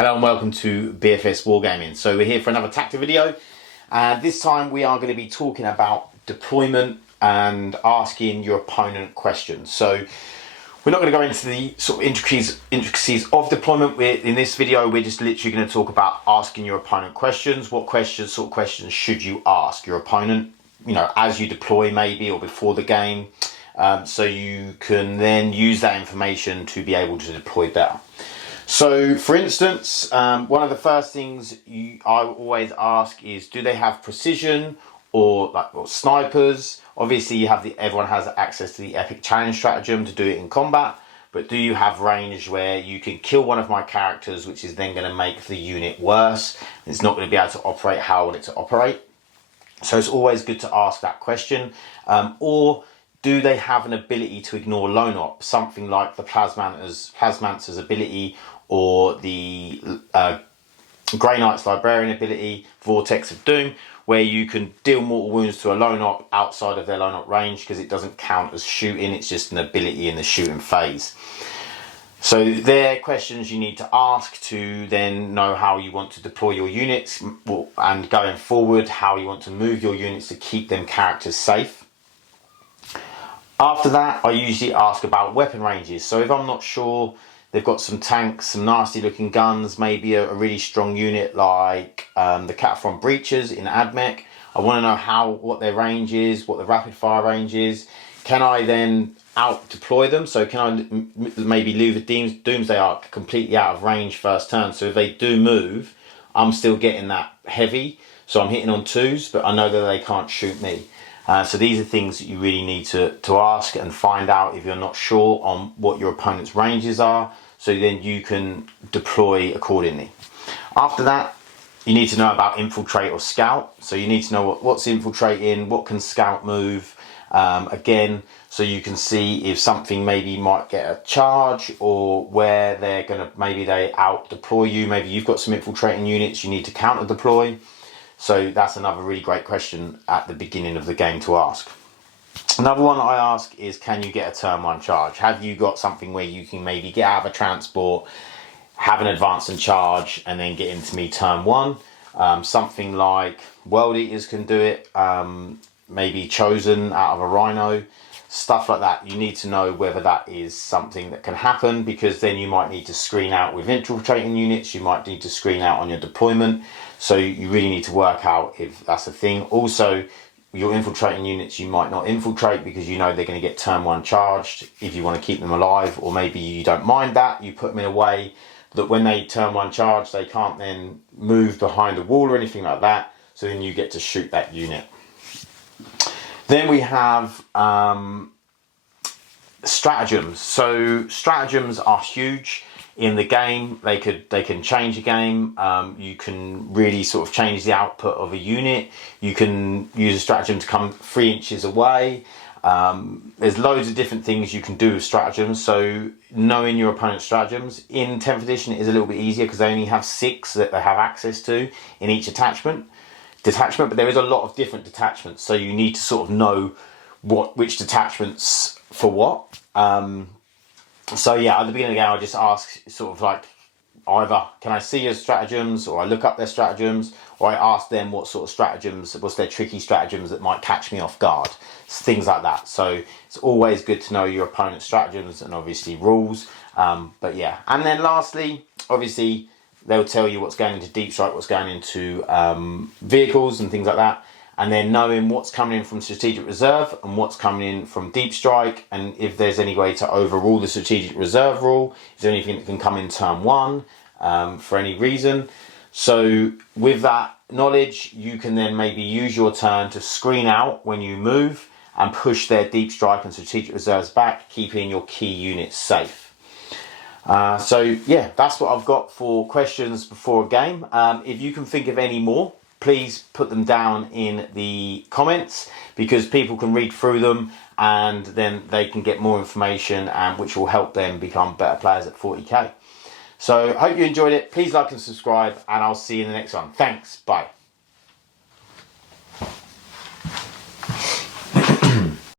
Hello and welcome to BFS Wargaming. So we're here for another Tactica video, and this time we are going to be talking about deployment and asking your opponent questions. So we're not going to go into the sort of intricacies of deployment. In this video we're just literally going to talk about asking your opponent questions. What questions, sort of questions should you ask your opponent, you know, as you deploy maybe or before the game, so you can then use that information to be able to deploy better. So, for instance, one of the first things I always ask is, do they have precision or snipers? Obviously, everyone has access to the epic challenge stratagem to do it in combat, but do you have range where you can kill one of my characters, which is then going to make the unit worse? It's not going to be able to operate how I want it to operate. So it's always good to ask that question. Or do they have an ability to ignore lone op? Something like the Plasmancer's ability, or the Grey Knight's Librarian ability, Vortex of Doom, where you can deal mortal wounds to a lone op outside of their lone op range, because it doesn't count as shooting, it's just an ability in the shooting phase. So they're questions you need to ask to then know how you want to deploy your units, and going forward, how you want to move your units to keep them characters safe. After that, I usually ask about weapon ranges. So if I'm not sure, they've got some tanks, some nasty looking guns, maybe a really strong unit like the Cataphront Breachers in AdMech. I want to know what their range is, what the rapid fire range is. Can I then out deploy them? So can I maybe leave the Doomsday Arc completely out of range first turn? So if they do move, I'm still getting that heavy. So I'm hitting on twos, but I know that they can't shoot me. So these are things that you really need to ask and find out if you're not sure on what your opponent's ranges are, so then you can deploy accordingly. After that, you need to know about Infiltrate or Scout. So you need to know what's infiltrating, what can Scout move, again, so you can see if something maybe might get a charge, or where they're going to, maybe they out deploy you. Maybe you've got some infiltrating units you need to counter deploy. So that's another really great question at the beginning of the game to ask. Another one I ask is, can you get a turn one charge? Have you got something where you can maybe get out of a transport, have an advance and charge, and then get into me turn one? Something like World Eaters can do it, maybe Chosen out of a Rhino, stuff like that. You need to know whether that is something that can happen, because then you might need to screen out with infiltrating units, you might need to screen out on your deployment. So you really need to work out if that's a thing. Also, your infiltrating units you might not infiltrate, because you know they're going to get turn one charged if you want to keep them alive, or maybe you don't mind that. You put them in a way that when they turn one charge, they can't then move behind a wall or anything like that. So then you get to shoot that unit. Then we have stratagems. So stratagems are huge in the game. They can change a game. You can really sort of change the output of a unit. You can use a stratagem to come 3 inches away. There's loads of different things you can do with stratagems. So knowing your opponent's stratagems in 10th edition is a little bit easier, because they only have 6 that they have access to in each detachment, but there is a lot of different detachments, so you need to sort of know which detachments for what. So yeah, at the beginning of the game, I just ask sort of like, either can I see your stratagems, or I look up their stratagems, or I ask them what sort of stratagems, what's their tricky stratagems that might catch me off guard, things like that. So it's always good to know your opponent's stratagems and obviously rules. But yeah, and then lastly, obviously they'll tell you what's going into deep strike, what's going into vehicles and things like that. And then knowing what's coming in from strategic reserve and what's coming in from deep strike, and if there's any way to overrule the strategic reserve rule, is there anything that can come in turn one for any reason. So with that knowledge, you can then maybe use your turn to screen out when you move and push their deep strike and strategic reserves back, keeping your key units safe. So yeah, that's what I've got for questions before a game. If you can think of any more, please put them down in the comments, because people can read through them and then they can get more information, which will help them become better players at 40k. So hope you enjoyed it. Please like and subscribe, and I'll see you in the next one. Thanks. Bye.